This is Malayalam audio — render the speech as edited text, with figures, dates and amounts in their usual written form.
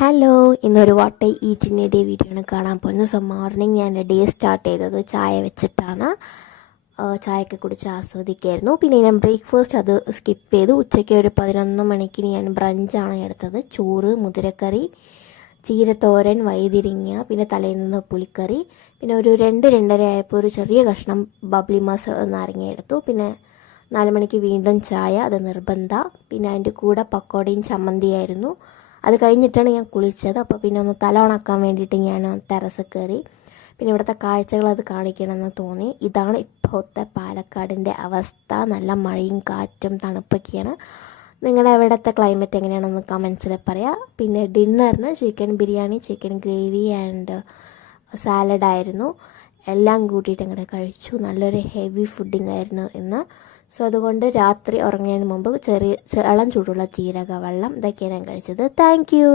ഹലോ, ഇന്നൊരു വാട്ട് ഈറ്റിൻ്റെ ഡേ വീഡിയോ ആണ് കാണാൻ പോകുന്നത്. സോ മോർണിംഗ് ഞാൻ ഡേ സ്റ്റാർട്ട് ചെയ്തത് ചായ വെച്ചിട്ടാണ്. ചായയൊക്കെ കുടിച്ച് ആസ്വദിക്കായിരുന്നു. പിന്നെ ഞാൻ ബ്രേക്ക്ഫാസ്റ്റ് അത് സ്കിപ്പ് ചെയ്തു. ഉച്ചയ്ക്ക് ഒരു 11 മണിക്ക് ഞാൻ ബ്രഞ്ചാണ് എടുത്തത്. ചോറ്, മുതിരക്കറി, ചീരത്തോരൻ, വൈതിരിങ്ങ, പിന്നെ തലേന്ന് പുളിക്കറി, പിന്നെ ഒരു 2-2:30 ആയപ്പോൾ ഒരു ചെറിയ കഷ്ണം ബബ്ലി മാസ് നാരങ്ങ എടുത്തു. പിന്നെ 4 മണിക്ക് വീണ്ടും ചായ, അത് നിർബന്ധ. പിന്നെ അതിൻ്റെ കൂടെ പക്കോടയും ചമ്മന്തിയായിരുന്നു. അത് കഴിഞ്ഞിട്ടാണ് ഞാൻ കുളിച്ചത്. അപ്പോൾ പിന്നെ ഒന്ന് തല ഉണക്കാൻ വേണ്ടിയിട്ട് ഞാൻ ടെറസ് കയറി. പിന്നെ ഇവിടുത്തെ കാഴ്ചകൾ അത് കാണിക്കണമെന്ന് തോന്നി. ഇതാണ് ഇപ്പോഴത്തെ പാലക്കാടിൻ്റെ അവസ്ഥ. നല്ല മഴയും കാറ്റും തണുപ്പൊക്കെയാണ്. നിങ്ങളുടെ ഇവിടുത്തെ ക്ലൈമറ്റ് എങ്ങനെയാണെന്ന് കമൻസിൽ പറയാം. പിന്നെ ഡിന്നറിന് chicken biryani, chicken gravy and സാലഡായിരുന്നു. എല്ലാം കൂട്ടിയിട്ട് അങ്ങോട്ട് കഴിച്ചു. നല്ലൊരു ഹെവി ഫുഡിങ് ആയിരുന്നു ഇന്ന്. സോ അതുകൊണ്ട് രാത്രി ഉറങ്ങുന്നതിന് മുമ്പ് ഇളം ചൂടുള്ള ജീരക വെള്ളം ഇതൊക്കെയാണ് ഞാൻ കഴിച്ചത്. Thank you.